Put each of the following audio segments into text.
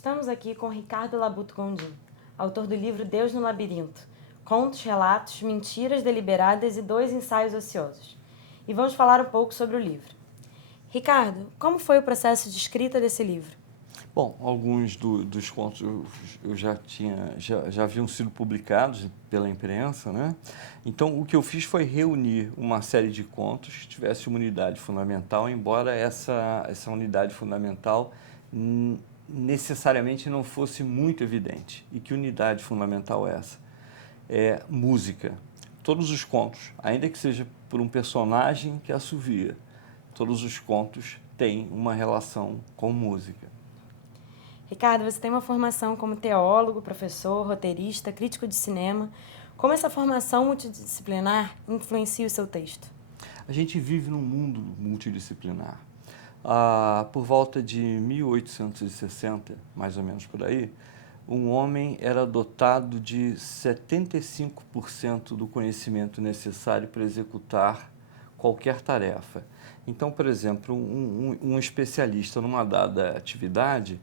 Estamos aqui com Ricardo Labuto Gondim, autor do livro Deus no Labirinto, Contos, Relatos, Mentiras Deliberadas e 2 Ensaios Ociosos. E vamos falar um pouco sobre o livro. Ricardo, como foi o processo de escrita desse livro? Bom, alguns dos contos eu já haviam sido publicados pela imprensa, né? Então, o que eu fiz foi reunir uma série de contos que tivesse uma unidade fundamental, embora essa unidade fundamental necessariamente não fosse muito evidente. E que unidade fundamental é essa? É música. Todos os contos, ainda que seja por um personagem que assovia, todos os contos têm uma relação com música. Ricardo, você tem uma formação como teólogo, professor, roteirista, crítico de cinema. Como essa formação multidisciplinar influencia o seu texto? A gente vive num mundo multidisciplinar. Por volta de 1860, mais ou menos por aí, um homem era dotado de 75% do conhecimento necessário para executar qualquer tarefa. Então, por exemplo, um especialista numa dada atividade,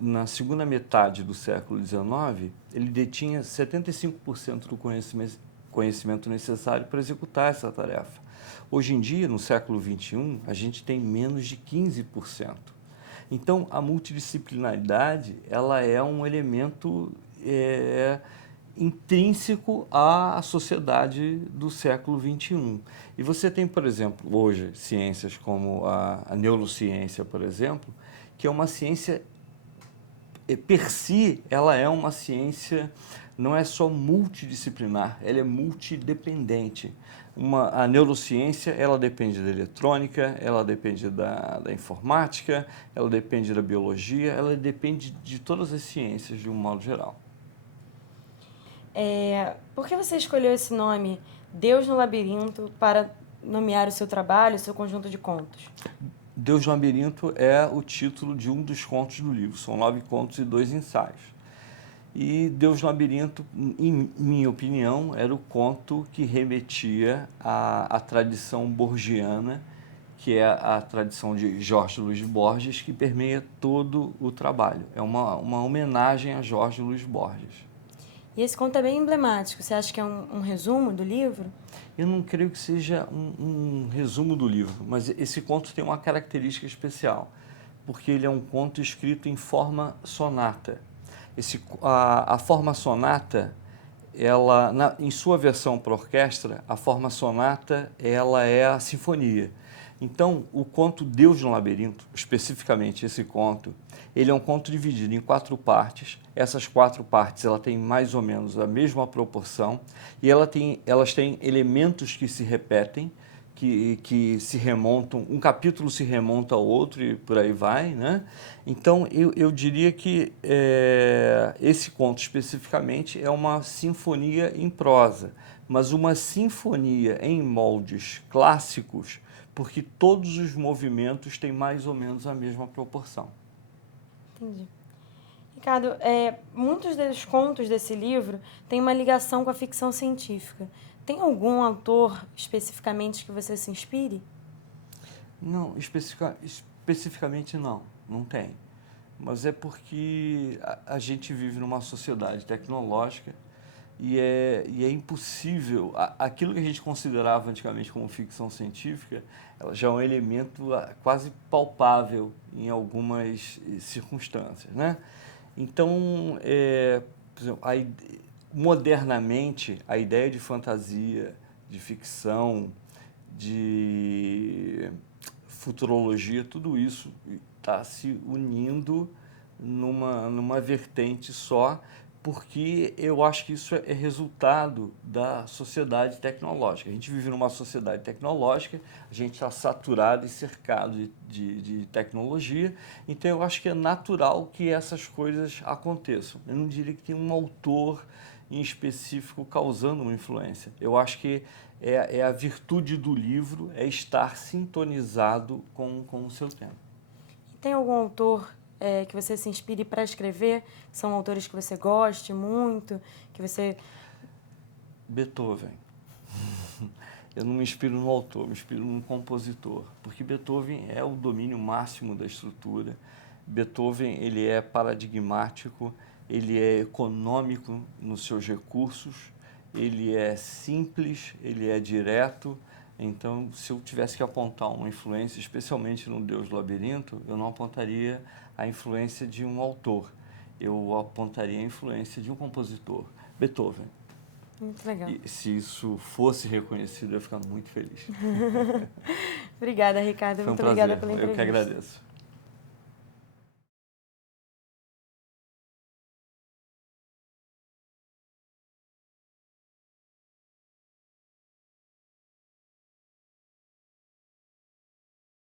na segunda metade do século XIX, ele detinha 75% do conhecimento necessário para executar essa tarefa. Hoje em dia, no século XXI, a gente tem menos de 15%. Então, a multidisciplinaridade ela é um elemento intrínseco à sociedade do século XXI. E você tem, por exemplo, hoje, ciências como a neurociência, por exemplo, que é uma ciência per si, ela é uma ciência, não é só multidisciplinar, ela é multidependente. A neurociência, ela depende da eletrônica, ela depende da informática, ela depende da biologia, ela depende de todas as ciências de um modo geral. Por que você escolheu esse nome, Deus no Labirinto, para nomear o seu trabalho, o seu conjunto de contos? Deus no Labirinto é o título de um dos contos do livro, são 9 contos e 2 ensaios. E Deus no Labirinto, em minha opinião, era o conto que remetia à tradição borgiana, que é a tradição de Jorge Luiz Borges, que permeia todo o trabalho. É uma homenagem a Jorge Luiz Borges. E esse conto é bem emblemático. Você acha que é um resumo do livro? Eu não creio que seja um resumo do livro, mas esse conto tem uma característica especial, porque ele é um conto escrito em forma sonata. A forma sonata, em sua versão para orquestra, a forma sonata ela é a sinfonia. Então, o conto Deus no Labirinto, especificamente esse conto, ele é um conto dividido em 4 partes. Essas 4 partes ela tem mais ou menos a mesma proporção e elas têm elementos que se repetem, que se remontam, um capítulo se remonta ao outro e por aí vai, né? Então, eu diria que esse conto especificamente é uma sinfonia em prosa, mas uma sinfonia em moldes clássicos, porque todos os movimentos têm mais ou menos a mesma proporção. Entendi. Ricardo, muitos dos contos desse livro têm uma ligação com a ficção científica. Tem algum autor especificamente que você se inspire? Não, especificamente não tem. Mas é porque a gente vive numa sociedade tecnológica e é impossível. Aquilo que a gente considerava antigamente como ficção científica, ela já é um elemento quase palpável em algumas circunstâncias, né? Então, por exemplo, modernamente, a ideia de fantasia, de ficção, de futurologia, tudo isso está se unindo numa vertente só, porque eu acho que isso é resultado da sociedade tecnológica. A gente vive numa sociedade tecnológica, a gente está saturado e cercado de tecnologia, então eu acho que é natural que essas coisas aconteçam. Eu não diria que tem um autor em específico causando uma influência. Eu acho que é a virtude do livro, é estar sintonizado com o seu tempo. Tem algum autor que você se inspire para escrever? São autores que você goste muito, que você... Beethoven. Eu não me inspiro no autor, me inspiro num compositor, porque Beethoven é o domínio máximo da estrutura, Beethoven, ele é paradigmático, ele é econômico nos seus recursos, ele é simples, ele é direto. Então, se eu tivesse que apontar uma influência, especialmente no Deus do Labirinto, eu não apontaria a influência de um autor, eu apontaria a influência de um compositor, Beethoven. Muito legal. E se isso fosse reconhecido, eu ia ficar muito feliz. Obrigada, Ricardo. Foi um Muito prazer. obrigada pela Eu que entrevista. agradeço.